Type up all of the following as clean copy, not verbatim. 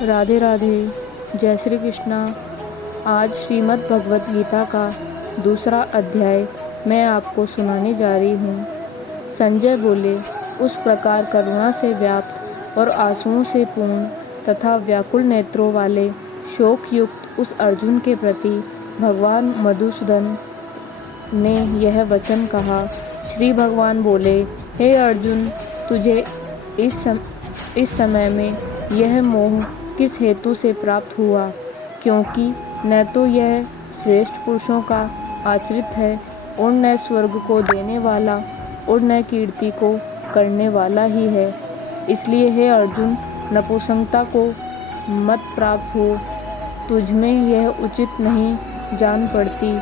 राधे राधे। जय श्री कृष्णा। आज श्रीमद् भगवत गीता का दूसरा अध्याय मैं आपको सुनाने जा रही हूँ। संजय बोले, उस प्रकार करुणा से व्याप्त और आंसुओं से पूर्ण तथा व्याकुल नेत्रों वाले शोक युक्त उस अर्जुन के प्रति भगवान मधुसूदन ने यह वचन कहा। श्री भगवान बोले, हे अर्जुन, तुझे इस समय में यह मोह किस हेतु से प्राप्त हुआ, क्योंकि न तो यह श्रेष्ठ पुरुषों का आश्रित है और न स्वर्ग को देने वाला और न कीर्ति को करने वाला ही है। इसलिए हे अर्जुन, नपुंसकता को मत प्राप्त हो, तुझमें यह उचित नहीं जान पड़ती।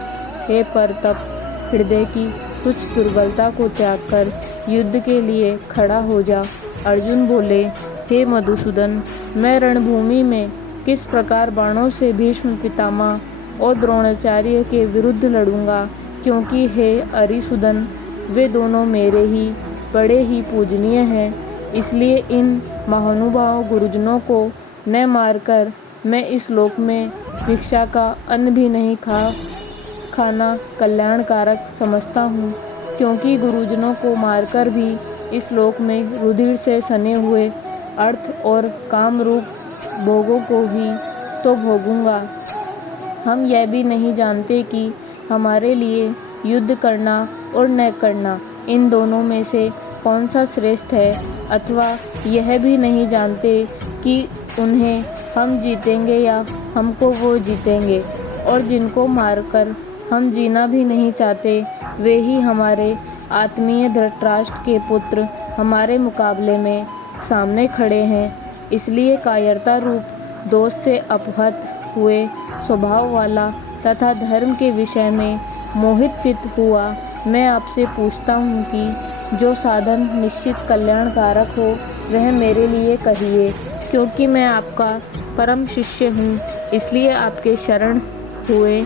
हे परतप हृदय की तुच्छ दुर्बलता को त्याग कर युद्ध के लिए खड़ा हो जा। अर्जुन बोले, हे मधुसूदन, मैं रणभूमि में किस प्रकार बाणों से भीष्म पितामह और द्रोणाचार्य के विरुद्ध लड़ूंगा, क्योंकि हे अरिसूदन, वे दोनों मेरे ही बड़े ही पूजनीय हैं। इसलिए इन महानुभाव गुरुजनों को न मारकर मैं इस लोक में भिक्षा का अन्न भी नहीं खाना कल्याणकारक समझता हूँ, क्योंकि गुरुजनों को मारकर भी इस लोक में रुधिर से सने हुए अर्थ और काम रूप भोगों को भी तो भोगूंगा। हम यह भी नहीं जानते कि हमारे लिए युद्ध करना और न करना, इन दोनों में से कौन सा श्रेष्ठ है, अथवा यह भी नहीं जानते कि उन्हें हम जीतेंगे या हमको वो जीतेंगे। और जिनको मारकर हम जीना भी नहीं चाहते, वे ही हमारे आत्मीय धृतराष्ट्र के पुत्र हमारे मुकाबले में सामने खड़े हैं। इसलिए कायरता रूप दोष से अपहत हुए स्वभाव वाला तथा धर्म के विषय में मोहित चित्त हुआ मैं आपसे पूछता हूँ कि जो साधन निश्चित कल्याणकारक हो वह मेरे लिए कहिए, क्योंकि मैं आपका परम शिष्य हूँ। इसलिए आपके शरण हुए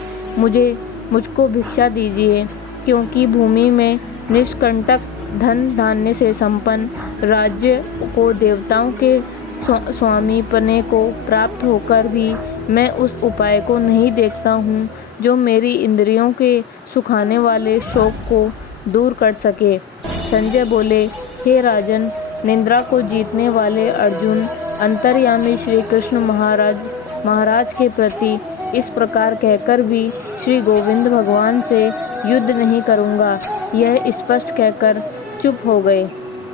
मुझको भिक्षा दीजिए, क्योंकि भूमि में निष्कंटक धन धान्य से संपन्न राज्य को देवताओं के स्वामीपने को प्राप्त होकर भी मैं उस उपाय को नहीं देखता हूँ जो मेरी इंद्रियों के सुखाने वाले शोक को दूर कर सके। संजय बोले, हे राजन, निद्रा को जीतने वाले अर्जुन अंतर्यामी श्री कृष्ण महाराज के प्रति इस प्रकार कहकर भी श्री गोविंद भगवान से युद्ध नहीं करूँगा, यह स्पष्ट कहकर चुप हो गए।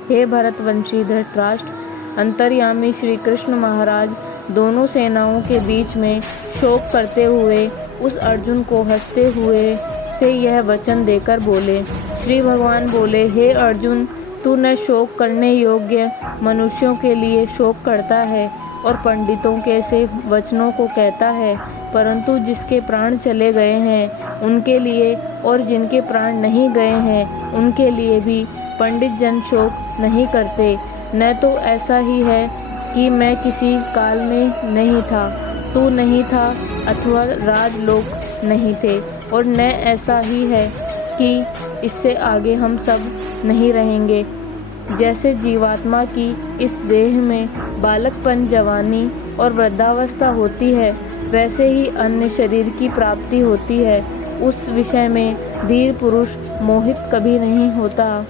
हे भरतवंशी धृतराष्ट्र, अंतर्यामी श्री कृष्ण महाराज दोनों सेनाओं के बीच में शोक करते हुए उस अर्जुन को हंसते हुए से यह वचन देकर बोले। श्री भगवान बोले, हे अर्जुन, तू न शोक करने योग्य मनुष्यों के लिए शोक करता है और पंडितों के से वचनों को कहता है, परंतु जिसके प्राण चले गए हैं उनके लिए और जिनके प्राण नहीं गए हैं उनके लिए भी पंडित जन शोक नहीं करते। न तो ऐसा ही है कि मैं किसी काल में नहीं था, तू नहीं था, अथवा राजलोक नहीं थे, और न ऐसा ही है कि इससे आगे हम सब नहीं रहेंगे। जैसे जीवात्मा की इस देह में बालकपन, जवानी और वृद्धावस्था होती है, वैसे ही अन्य शरीर की प्राप्ति होती है। उस विषय में धीर पुरुष मोहित कभी नहीं होता।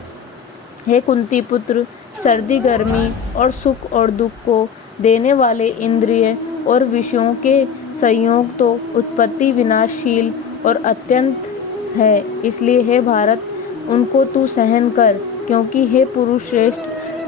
हे कुंती पुत्र, सर्दी गर्मी और सुख और दुख को देने वाले इंद्रिय और विषयों के संयोग तो उत्पत्ति विनाशशील और अत्यंत है। इसलिए हे भारत, उनको तू सहन कर, क्योंकि हे पुरुष श्रेष्ठ,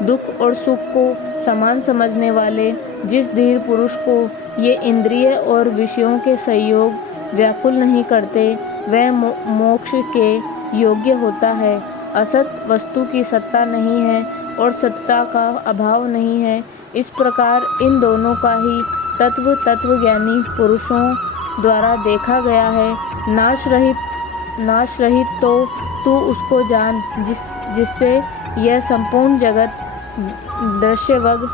दुख और सुख को समान समझने वाले जिस धीर पुरुष को ये इंद्रिय और विषयों के संयोग व्याकुल नहीं करते, वह मोक्ष के योग्य होता है। असत वस्तु की सत्ता नहीं है और सत्ता का अभाव नहीं है। इस प्रकार इन दोनों का ही तत्वज्ञानी पुरुषों द्वारा देखा गया है। नाश रहित तो तू उसको जान जिससे यह संपूर्ण जगत दृश्यवग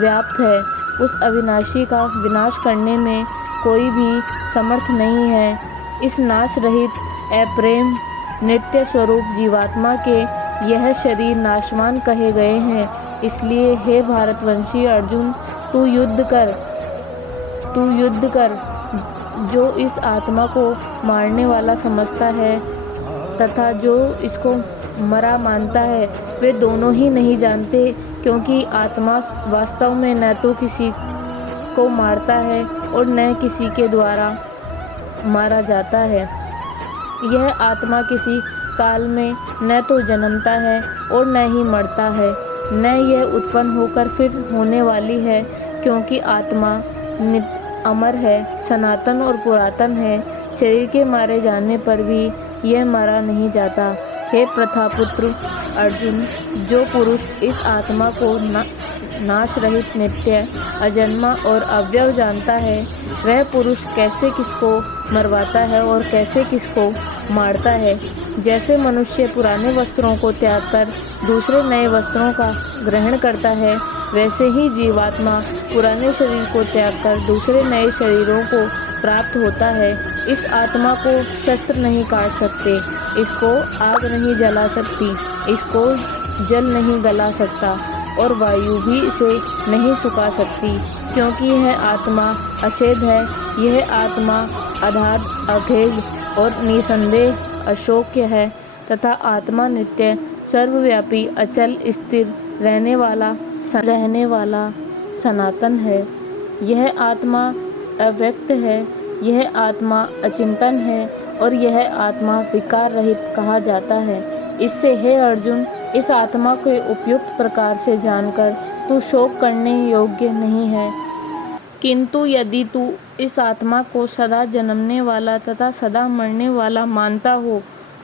व्याप्त है। उस अविनाशी का विनाश करने में कोई भी समर्थ नहीं है। इस नाश रहित अप्रेम नित्य स्वरूप जीवात्मा के यह शरीर नाशवान कहे गए हैं। इसलिए हे भारतवंशी अर्जुन, तू युद्ध कर तू युद्ध कर। जो इस आत्मा को मारने वाला समझता है तथा जो इसको मरा मानता है, वे दोनों ही नहीं जानते, क्योंकि आत्मा वास्तव में न तो किसी को मारता है और न किसी के द्वारा मारा जाता है। यह आत्मा किसी काल में न तो जन्मता है और न ही मरता है, न यह उत्पन्न होकर फिर होने वाली है, क्योंकि आत्मा नित्य अमर है, सनातन और पुरातन है। शरीर के मारे जाने पर भी यह मरा नहीं जाता। हे प्रथापुत्र अर्जुन, जो पुरुष इस आत्मा को नाश रहित, नित्य, अजन्मा और अव्यय जानता है, वह पुरुष कैसे किसको मरवाता है और कैसे किसको मारता है। जैसे मनुष्य पुराने वस्त्रों को त्याग कर दूसरे नए वस्त्रों का ग्रहण करता है, वैसे ही जीवात्मा पुराने शरीर को त्याग कर दूसरे नए शरीरों को प्राप्त होता है। इस आत्मा को शस्त्र नहीं काट सकते, इसको आग नहीं जला सकती, इसको जल नहीं गला सकता और वायु भी इसे नहीं सुखा सकती, क्योंकि यह आत्मा अशेष है। यह आत्मा आधार, अभेद और निसंदेह अशोक्य है तथा आत्मा नित्य, सर्वव्यापी, अचल, स्थिर रहने वाला सनातन है। यह आत्मा अव्यक्त है, यह आत्मा अचिंतन है और यह आत्मा विकार रहित कहा जाता है। इससे हे अर्जुन, इस आत्मा को उपयुक्त प्रकार से जानकर तू शोक करने योग्य नहीं है। किंतु यदि तू इस आत्मा को सदा जन्मने वाला तथा सदा मरने वाला मानता हो,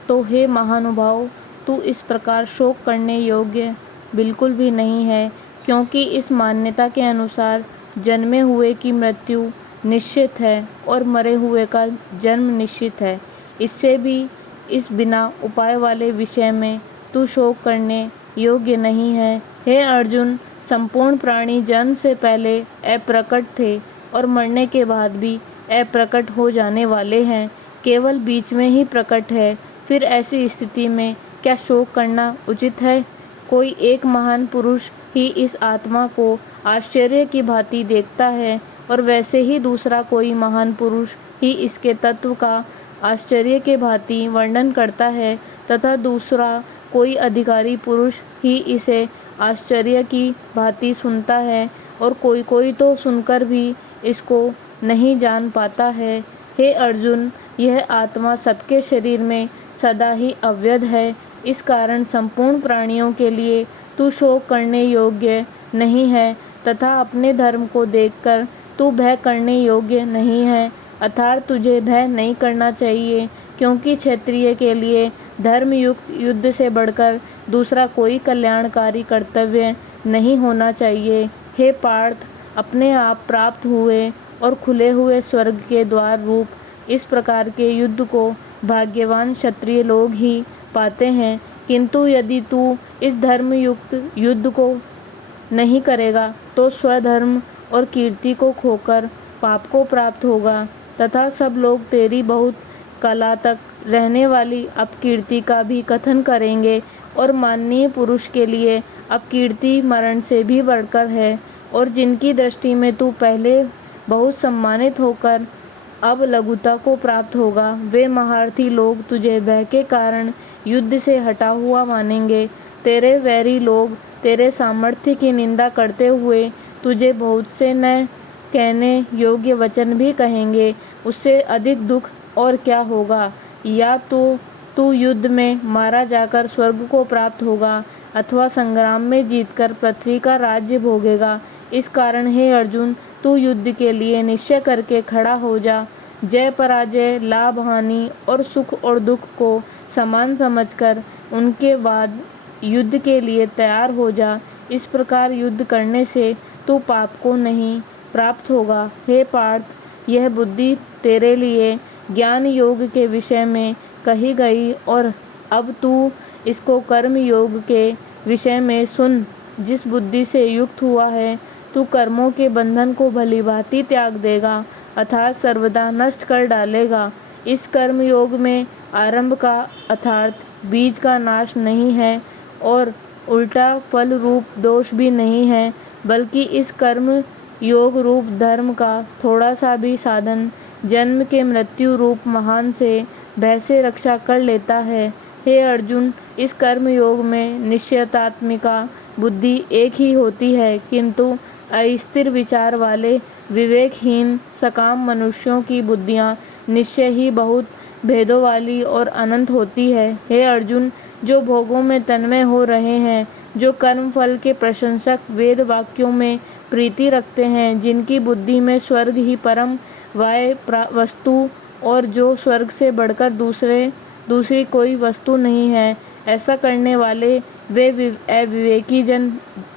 तो हे महानुभाव, तू इस प्रकार शोक करने योग्य बिल्कुल भी नहीं है, क्योंकि इस मान्यता के अनुसार जन्मे हुए की मृत्यु निश्चित है और मरे हुए का जन्म निश्चित है। इससे भी इस बिना उपाय वाले विषय में तू शोक करने योग्य नहीं है। हे अर्जुन, संपूर्ण प्राणी जन्म से पहले अप्रकट थे और मरने के बाद भी अप्रकट हो जाने वाले हैं, केवल बीच में ही प्रकट है। फिर ऐसी स्थिति में क्या शोक करना उचित है? कोई एक महान पुरुष ही इस आत्मा को आश्चर्य की भांति देखता है और वैसे ही दूसरा कोई महान पुरुष ही इसके तत्व का आश्चर्य के भांति वर्णन करता है तथा दूसरा कोई अधिकारी पुरुष ही इसे आश्चर्य की भांति सुनता है और कोई तो सुनकर भी इसको नहीं जान पाता है। हे अर्जुन, यह आत्मा सबके शरीर में सदा ही अव्यक्त है। इस कारण संपूर्ण प्राणियों के लिए तू शोक करने योग्य नहीं है तथा अपने धर्म को देखकर तू भय करने योग्य नहीं है। अर्थात तुझे भय नहीं करना चाहिए, क्योंकि क्षत्रिय के लिए धर्मयुक्त युद्ध से बढ़कर दूसरा कोई कल्याणकारी कर्तव्य नहीं होना चाहिए। हे पार्थ, अपने आप प्राप्त हुए और खुले हुए स्वर्ग के द्वार रूप इस प्रकार के युद्ध को भाग्यवान क्षत्रिय लोग ही पाते हैं। किंतु यदि तू इस धर्मयुक्त युद्ध को नहीं करेगा तो स्वधर्म और कीर्ति को खोकर पाप को प्राप्त होगा तथा सब लोग तेरी बहुत कला तक रहने वाली अपकीर्ति का भी कथन करेंगे और माननीय पुरुष के लिए अपकीर्ति मरण से भी बढ़कर है और जिनकी दृष्टि में तू पहले बहुत सम्मानित होकर अब लघुता को प्राप्त होगा, वे महारथी लोग तुझे भय के कारण युद्ध से हटा हुआ मानेंगे। तेरे वैरी लोग तेरे सामर्थ्य की निंदा करते हुए तुझे बहुत से न कहने योग्य वचन भी कहेंगे। उससे अधिक दुख और क्या होगा? या तो तू युद्ध में मारा जाकर स्वर्ग को प्राप्त होगा अथवा संग्राम में जीतकर पृथ्वी का राज्य भोगेगा। इस कारण हे अर्जुन, तू युद्ध के लिए निश्चय करके खड़ा हो जा। जय पराजय, लाभ हानि और सुख और दुख को समान समझकर उनके बाद युद्ध के लिए तैयार हो जा। इस प्रकार युद्ध करने से तू पाप को नहीं प्राप्त होगा। हे पार्थ, यह बुद्धि तेरे लिए ज्ञान योग के विषय में कही गई और अब तू इसको कर्म योग के विषय में सुन। जिस बुद्धि से युक्त हुआ है, तू कर्मों के बंधन को भलीभांति त्याग देगा अर्थात सर्वदा नष्ट कर डालेगा। इस कर्म योग में आरंभ का अर्थात बीज का नाश नहीं है और उल्टा फल रूप दोष भी नहीं है, बल्कि इस कर्म योग रूप धर्म का थोड़ा सा भी साधन जन्म के मृत्यु रूप महान से भय से रक्षा कर लेता है। हे अर्जुन, इस कर्म योग में निश्चयात्मिका बुद्धि एक ही होती है, किंतु अस्थिर विचार वाले विवेकहीन सकाम मनुष्यों की बुद्धियाँ निश्चय ही बहुत भेदों वाली और अनंत होती है। हे अर्जुन, जो भोगों में तन्मय हो रहे हैं, जो कर्म फल के प्रशंसक वेद वाक्यों में प्रीति रखते हैं, जिनकी बुद्धि में स्वर्ग ही परम वाय वस्तु और जो स्वर्ग से बढ़कर दूसरी कोई वस्तु नहीं है, ऐसा करने वाले वे अविवेकी जन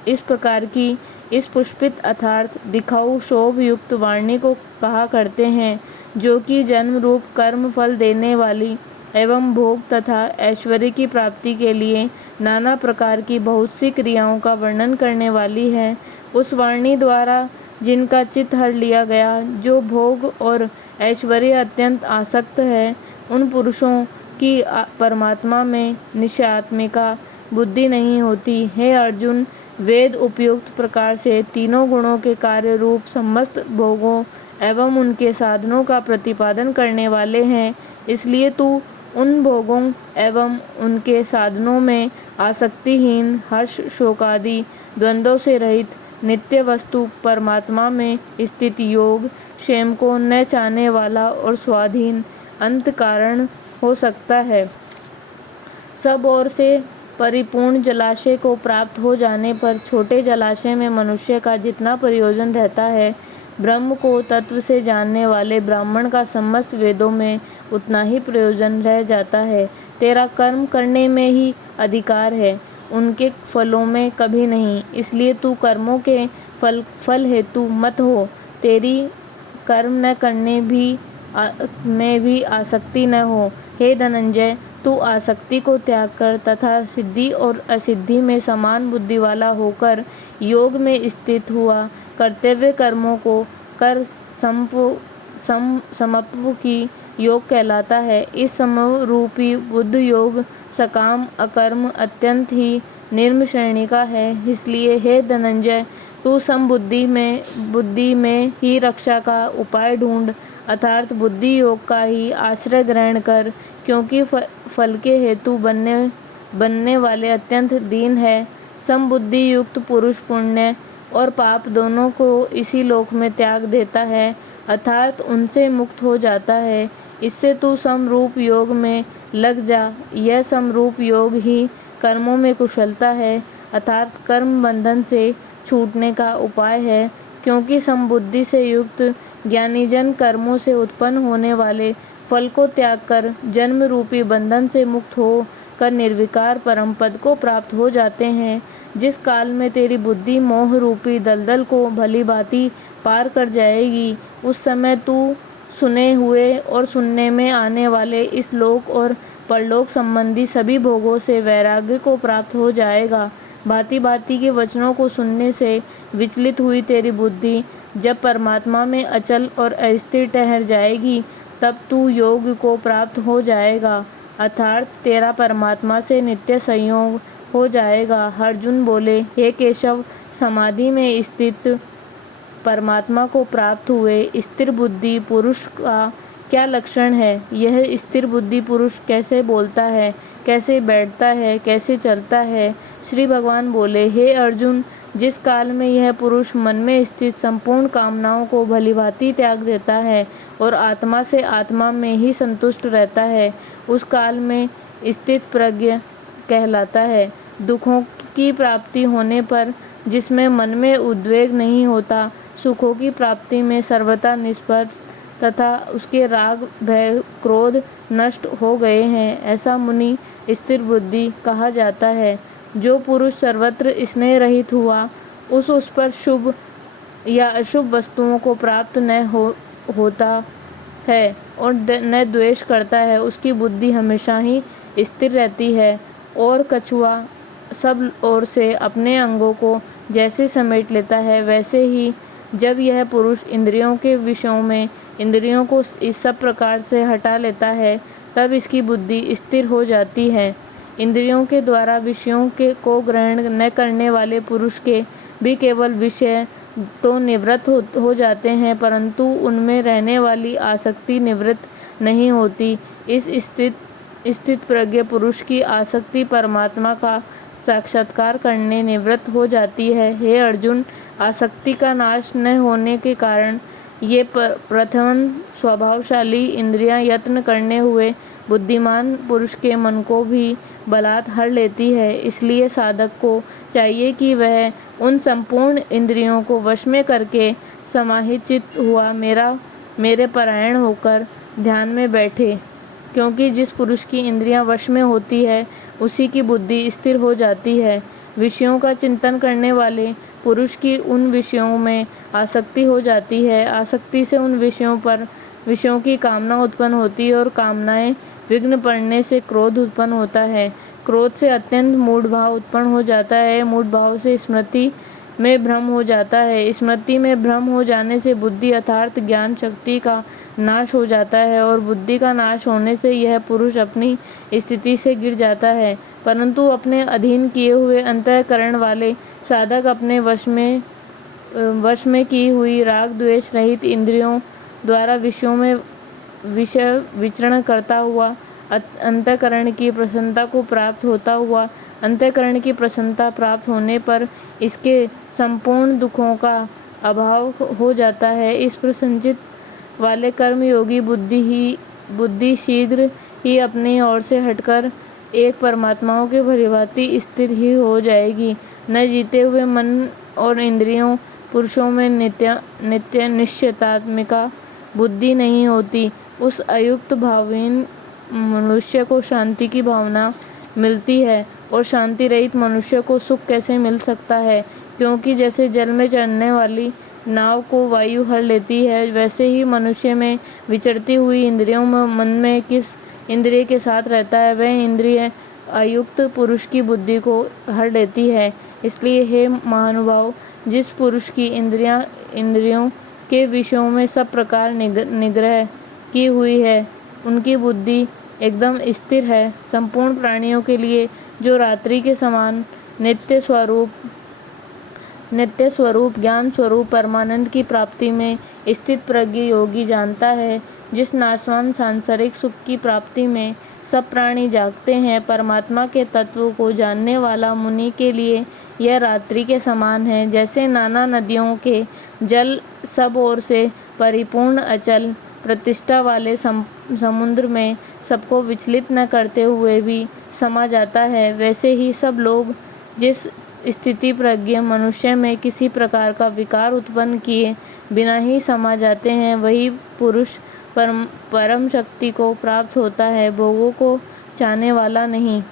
इस प्रकार की इस पुष्पित अर्थात दिखाऊ शोभ युक्त वाणी को कहा करते हैं, जो कि जन्म रूप कर्म फल देने वाली एवं भोग तथा ऐश्वर्य की प्राप्ति के लिए नाना प्रकार की बहुत सी क्रियाओं का वर्णन करने वाली है। उस वाणी द्वारा जिनका चित्त हर लिया गया, जो भोग और ऐश्वर्य अत्यंत आसक्त है, उन पुरुषों की परमात्मा में निश्चयात्मिका बुद्धि नहीं होती। हे अर्जुन, वेद उपयुक्त प्रकार से तीनों गुणों के कार्य रूप समस्त भोगों एवं उनके साधनों का प्रतिपादन करने वाले हैं, इसलिए तू उन भोगों एवं उनके साधनों में आसक्तिहीन, हर्ष शोकादि द्वंद्वों से रहित नित्य वस्तु परमात्मा में स्थित योग क्षेम को न चाहने वाला और स्वाधीन अंत कारण हो सकता है। सब ओर से परिपूर्ण जलाशय को प्राप्त हो जाने पर छोटे जलाशय में मनुष्य का जितना प्रयोजन रहता है, ब्रह्म को तत्व से जानने वाले ब्राह्मण का समस्त वेदों में उतना ही प्रयोजन रह जाता है। तेरा कर्म करने में ही अधिकार है, उनके फलों में कभी नहीं, इसलिए तू कर्मों के फल हेतु मत हो। तेरी कर्म न करने में भी आसक्ति न हो। हे धनंजय, तू आसक्ति को त्याग कर तथा सिद्धि और असिद्धि में समान बुद्धि वाला होकर योग में स्थित हुआ कर्तव्य कर्मों को कर समत्व की योग कहलाता है। इस समरूपी बुद्ध योग सकाम अकर्म अत्यंत ही निर्म श्रेणी का है। इसलिए हे धनंजय, तू समबुद्धि में ही रक्षा का उपाय ढूंढ, अर्थात बुद्धि योग का ही आश्रय ग्रहण कर, क्योंकि फल के हेतु बनने वाले अत्यंत दीन है। समबुद्धि युक्त पुरुष पुण्य और पाप दोनों को इसी लोक में त्याग देता है, अर्थात उनसे मुक्त हो जाता है। इससे तू समरूप योग में लग जा। यह समरूप योग ही कर्मों में कुशलता है, अर्थात कर्म बंधन से छूटने का उपाय है, क्योंकि समबुद्धि से युक्त ज्ञानीजन कर्मों से उत्पन्न होने वाले फल को त्याग कर जन्म रूपी बंधन से मुक्त हो कर निर्विकार परम पद को प्राप्त हो जाते हैं। जिस काल में तेरी बुद्धि मोह रूपी दलदल को भली भांति पार कर जाएगी, उस समय तू सुने हुए और सुनने में आने वाले इस लोक और परलोक संबंधी सभी भोगों से वैराग्य को प्राप्त हो जाएगा। भांति भांति के वचनों को सुनने से विचलित हुई तेरी बुद्धि जब परमात्मा में अचल और अस्थिर ठहर जाएगी, तब तू योग को प्राप्त हो जाएगा, अर्थात तेरा परमात्मा से नित्य संयोग हो जाएगा। अर्जुन बोले, हे केशव, समाधि में स्थित परमात्मा को प्राप्त हुए स्थिर बुद्धि पुरुष का क्या लक्षण है? यह स्थिर बुद्धि पुरुष कैसे बोलता है, कैसे बैठता है, कैसे चलता है? श्री भगवान बोले, हे अर्जुन, जिस काल में यह पुरुष मन में स्थित संपूर्ण कामनाओं को भलीभांति त्याग देता है और आत्मा से आत्मा में ही संतुष्ट रहता है, उस काल में स्थित प्रज्ञ कहलाता है। दुखों की प्राप्ति होने पर जिसमें मन में उद्वेग नहीं होता, सुखों की प्राप्ति में सर्वथा निष्पक्ष तथा उसके राग भय क्रोध नष्ट हो गए हैं, ऐसा मुनि स्थिर बुद्धि कहा जाता है। जो पुरुष सर्वत्र स्नेह रहित हुआ, उस पर शुभ या अशुभ वस्तुओं को प्राप्त न होता है और न द्वेष करता है, उसकी बुद्धि हमेशा ही स्थिर रहती है। और कछुआ सब ओर से अपने अंगों को जैसे समेट लेता है, वैसे ही जब यह पुरुष इंद्रियों के विषयों में इंद्रियों को इस सब प्रकार से हटा लेता है, तब इसकी बुद्धि स्थिर हो जाती है। इंद्रियों के द्वारा विषयों को ग्रहण न करने वाले पुरुष के भी केवल विषय तो निवृत्त हो जाते हैं, परंतु उनमें रहने वाली आसक्ति निवृत्त नहीं होती। इस स्थित प्रज्ञ पुरुष की आसक्ति परमात्मा का साक्षात्कार करने निवृत्त हो जाती है। हे अर्जुन, आसक्ति का नाश न होने के कारण ये प्रथम स्वभावशाली इंद्रियां यत्न करने हुए बुद्धिमान पुरुष के मन को भी बलात् हर लेती है। इसलिए साधक को चाहिए कि वह उन संपूर्ण इंद्रियों को वश में करके समाहित चित्त हुआ मेरे परायण होकर ध्यान में बैठे, क्योंकि जिस पुरुष की इंद्रियां वश में होती है उसी की बुद्धि स्थिर हो जाती है। विषयों का चिंतन करने वाले पुरुष की उन विषयों में आसक्ति हो जाती है। आसक्ति से उन विषयों की कामना उत्पन्न होती है और कामनाएं विघ्न पड़ने से क्रोध उत्पन्न होता है। क्रोध से अत्यंत मूढ़ भाव उत्पन्न हो जाता है। मूढ़ भाव से स्मृति में भ्रम हो जाता है। स्मृति में भ्रम हो जाने से बुद्धि अर्थात ज्ञान शक्ति का नाश हो जाता है और बुद्धि का नाश होने से यह पुरुष अपनी स्थिति से गिर जाता है। परंतु अपने अधीन किए हुए अंतःकरण वाले साधक अपने वश में की हुई राग द्वेष रहित इंद्रियों द्वारा विषयों में विषय विचरण करता हुआ अंतःकरण की प्रसन्नता को प्राप्त होता हुआ, अंतःकरण की प्रसन्नता प्राप्त होने पर इसके संपूर्ण दुखों का अभाव हो जाता है। इस प्रसन्नचित वाले कर्मयोगी बुद्धि शीघ्र ही अपनी ओर से हटकर एक परमात्माओं के भलीभांति स्थिर ही हो जाएगी। न जीते हुए मन और इंद्रियों पुरुषों में नित्य निश्चयतात्मिका बुद्धि नहीं होती। उस अयुक्त भावहीन मनुष्य को शांति की भावना मिलती है, और शांति रहित मनुष्य को सुख कैसे मिल सकता है? क्योंकि जैसे जल में चलने वाली नाव को वायु हर लेती है, वैसे ही मनुष्य में विचरती हुई इंद्रियों में मन में किस इंद्रिय के साथ रहता है, वह इंद्रिय अयुक्त पुरुष की बुद्धि को हर लेती है। इसलिए हे महानुभाव, जिस पुरुष की इंद्रियों के विषयों में सब प्रकार निग्रह की हुई है, उनकी बुद्धि एकदम स्थिर है। संपूर्ण प्राणियों के लिए जो रात्रि के समान नित्य स्वरूप ज्ञान स्वरूप परमानंद की प्राप्ति में स्थित प्रज्ञ योगी जानता है, जिस नाशवान सांसारिक सुख की प्राप्ति में सब प्राणी जागते हैं, परमात्मा के तत्व को जानने वाला मुनि के लिए यह रात्रि के समान है। जैसे नाना नदियों के जल सब ओर से परिपूर्ण अचल प्रतिष्ठा वाले समुद्र में सबको विचलित न करते हुए भी समा जाता है, वैसे ही सब लोग जिस स्थिति प्रज्ञ मनुष्य में किसी प्रकार का विकार उत्पन्न किए बिना ही समा जाते हैं, वही पुरुष परम शक्ति को प्राप्त होता है, भोगों को चाहने वाला नहीं।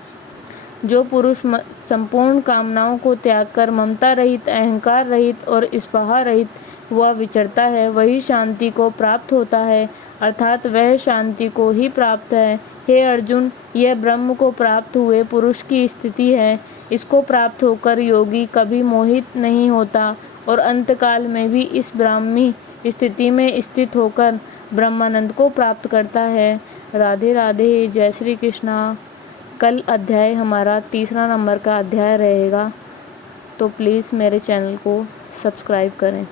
जो पुरुष संपूर्ण कामनाओं को त्याग कर ममता रहित, अहंकार रहित और स्पृहा रहित हुआ विचरता है, वही शांति को प्राप्त होता है, अर्थात वह शांति को ही प्राप्त है। हे अर्जुन, यह ब्रह्म को प्राप्त हुए पुरुष की स्थिति है। इसको प्राप्त होकर योगी कभी मोहित नहीं होता और अंतकाल में भी इस ब्राह्मी स्थिति में स्थित होकर ब्रह्मानंद को प्राप्त करता है। राधे राधे, जय श्री कृष्णा। कल अध्याय हमारा 3 नंबर का अध्याय रहेगा, तो प्लीज़ मेरे चैनल को सब्सक्राइब करें।